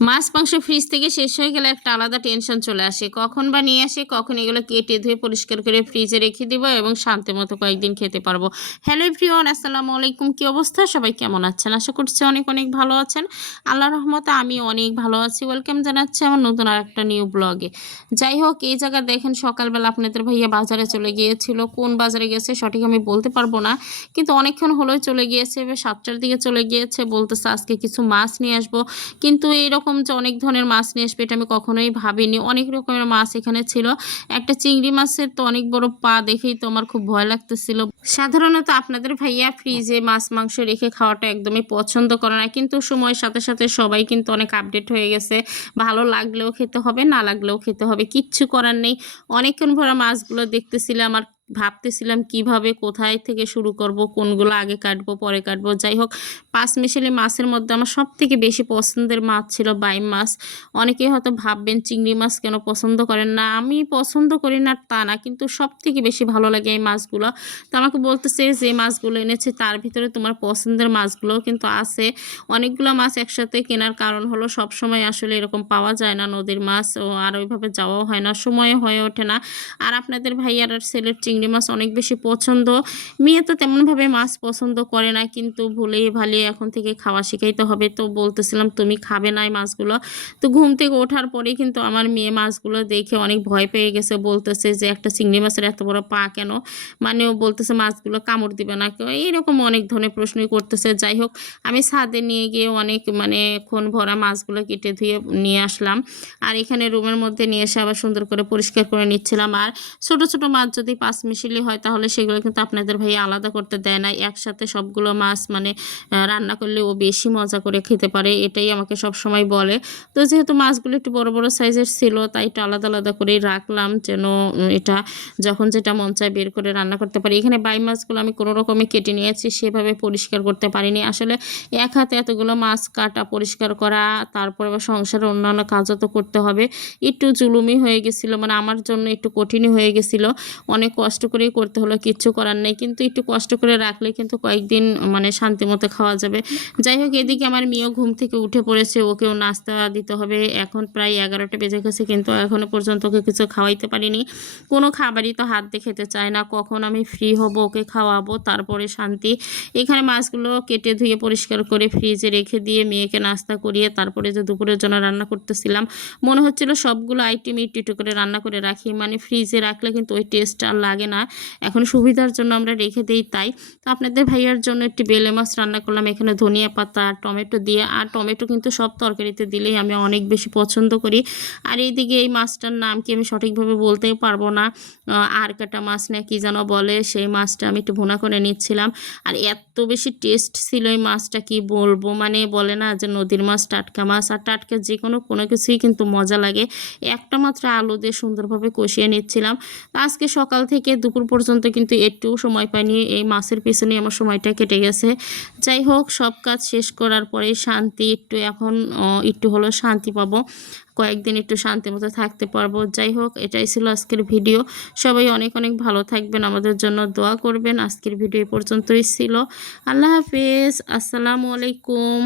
মাছ, মাংস ফ্রিজ থেকে শেষ হয়ে গেলে একটা আলাদা টেনশন চলে আসে। কখন বা নিয়ে আসে, কখন এগুলো কেটে ধুয়ে পরিষ্কার করে ফ্রিজে রেখে দিব এবং শান্তি মতো কয়েকদিন খেতে পারব। হ্যালো এভরিওয়ান আসসালামু আলাইকুম, কি অবস্থা? সবাই কেমন আছেন? আশা করছি অনেক অনেক ভালো আছেন। আল্লাহ রহমতে আমি অনেক ভালো আছি। ওয়েলকাম জানাচ্ছি আমার নতুন আর একটা নিউ ব্লগে যাই হোক, এই জায়গায় দেখেন, সকালবেলা আপনাদের ভাইয়া বাজারে চলে গিয়েছিল। কোন বাজারে গেছে সঠিক আমি বলতে পারব না, কিন্তু অনেকক্ষণ হলেও চলে গিয়েছে, এবার সাতটার দিকে চলে গিয়েছে, বলতেছে আজকে কিছু মাছ নিয়ে আসব। কিন্তু এইরকম যে অনেক ধরনের মাছ নিয়ে আসবে এটা আমি কখনোই ভাবিনি। অনেক রকমের মাছ এখানে ছিল। একটা চিংড়ি মাছের তো অনেক বড় পা দেখেই তো আমার খুব ভয় লাগতেছিল। সাধারণত আপনাদের ভাইয়া ফ্রিজে মাছ, মাংস রেখে খাওয়াটা একদমই পছন্দ করে না। কিন্তু সময়ের সাথে সাথে সবাই কিন্তু অনেক আপডেট হয়ে গেছে। ভালো লাগলেও খেতে হবে, না লাগলেও খেতে হবে। কিচ্ছু করার নেই। অনেকক্ষণ ভরা মাছগুলো দেখতেছিলাম আর ভাবতেছিলাম কীভাবে কোথায় থেকে শুরু করব, কোনগুলো আগে কাটবো, পরে কাটবো। যাই হোক পাঁচ মিশালি মাছের মধ্যে আমার সব থেকে বেশি পছন্দের মাছ ছিল বাইম মাছ। অনেকেই হয়তো ভাববেন চিংড়ি মাছ কেন পছন্দ করেন না? আমি পছন্দ করি না, তা না, কিন্তু সব থেকে বেশি ভালো লাগে এই মাছগুলো। তো আমাকে বলতেছে যে মাছগুলো এনেছে, তার ভিতরে তোমার পছন্দের মাছগুলো কিন্তু আছে। অনেকগুলো মাছ একসাথে কেনার কারণ হলো সব সময় আসলে এরকম পাওয়া যায় না নদীর মাছ, ও আর ওইভাবে যাওয়াও হয় না সময় হয়ে ওঠে না। আর আপনাদের ভাইয়ার ছেলের চিংড়ি মাছ অনেক বেশি পছন্দ। মেয়ে তো তেমনভাবে মাছ পছন্দ করে না, কিন্তু ভুলে ভালিয়ে এখন থেকে খাওয়া শিখাইতে হবে। তো বলতেছিলাম, তুমি খাবে না মাছগুলো। তো ঘুম থেকে ওঠার পরে কিন্তু আমার মেয়ে মাছগুলো দেখে অনেক ভয় পেয়ে গেছে। বলতেছে যে, একটা চিংড়ি মাছের এত বড় পা কেন? মানে ও বলতেছে, মাছগুলো কামড় দিবে না। কেউ এইরকম অনেক ধরনের প্রশ্নই করতেছে। যাই হোক, আমি ছাদে নিয়ে গিয়ে অনেক মানে খুন ভরা মাছগুলো কেটে ধুয়ে নিয়ে আসলাম। আর এখানে রুমের মধ্যে নিয়ে এসে আবার সুন্দর করে পরিষ্কার করে নিচ্ছিলাম। আর ছোট ছোট মাছ যদি পাঁচ মিশিলি হয়, তাহলে সেগুলো কিন্তু আপনাদের ভাই আলাদা করতে দেয় না। একসাথে সবগুলো মাছ মানে রান্না করলে ও বেশি মজা করে খেতে পারে, এটাই আমাকে সব সময় বলে। তো যেহেতু মাছগুলো একটু বড় বড় সাইজের ছিল, তাই একটু আলাদা আলাদা করেই রাখলাম যেন এটা যখন যেটা মন চায় বের করে রান্না করতে পারি। এখানে বাই মাছগুলো আমি কোনো রকমে কেটে নিয়েছি, সেভাবে পরিষ্কার করতে পারিনি। আসলে এক হাতে এতগুলো মাছ কাটা, পরিষ্কার করা, তারপরে আবার সংসারের অন্যান্য কাজও তো করতে হবে। একটু জুলুমি হয়ে গেছিল মানে আমার জন্য একটু কঠিনই হয়ে গেছিল। অনেক কষ্ট করেই করতে হলো, কিচ্ছু করার নেই। কিন্তু একটু কষ্ট করে রাখলে কিন্তু কয়েকদিন মানে শান্তি মতো খাওয়া যাবে। যাই হোক, এদিকে আমার মেয়েও ঘুম থেকে উঠে পড়েছে, ওকেও নাস্তা দিতে হবে। এখন প্রায় এগারোটা বেজে গেছে, কিন্তু এখনও পর্যন্ত ওকে কিছু খাওয়াইতে পারিনি। কোনো খাবারই তো হাত দিয়ে খেতে চায় না, কখন আমি ফ্রি হব, ওকে খাওয়াবো, তারপরে শান্তি। এখানে মাছগুলো কেটে ধুয়ে পরিষ্কার করে ফ্রিজে রেখে দিয়ে মেয়েকে নাস্তা করিয়ে তারপরে যে দুপুরের জন্য রান্না করতেছিলাম, মনে হচ্ছিল সবগুলো আইটেম একটু একটু করে রান্না করে রাখি। মানে ফ্রিজে রাখলে কিন্তু ওই টেস্ট আর লাগে না। এখন সুবিধার জন্য আমরা রেখে দিই তাই। তো আপনাদের ভাইয়ার জন্য একটি বেলে মাছ রান্না করলাম। এখানে ধনিয়া পাতা, টমেটো দিয়ে। আর টমেটো কিন্তু সব তরকারিতে দিলেই আমি অনেক বেশি পছন্দ করি। আর এইদিকে এই মাছটার নাম কি আমি সঠিকভাবে বলতেই পারব না। আর কাটা মাছ না কি যেন বলে, সেই মাছটা আমি একটু ভুনা করে নিচ্ছিলাম। আর এত বেশি টেস্ট ছিল এই মাছটা কি বলব? মানে বলে না যে নদীর মাছ, টাটকা মাছ। আর টাটকা যে কোনো কোনো কিছুই কিন্তু মজা লাগে। একটা মাত্র আলু দিয়ে সুন্দরভাবে কষিয়ে নিচ্ছিলাম। আজকে সকাল থেকে দুপুর পর্যন্ত কিন্তু একটু সময় পাইনি। এই মাছের পেছনে আমার সময়টা কেটে গেছে। যাই হোক, সব কাজ শেষ করার পরে শান্তি, একটু এখন একটু হলো শান্তি পাবো। কয়েকদিন একটু শান্তি মতো থাকতে পারব। যাই হোক, এটাই ছিল আজকের ভিডিও। সবাই অনেক অনেক ভালো থাকবেন, আমাদের জন্য দোয়া করবেন। আজকের ভিডিও পর্যন্তই ছিল। আল্লাহ হাফিজ। আসসালামু আলাইকুম।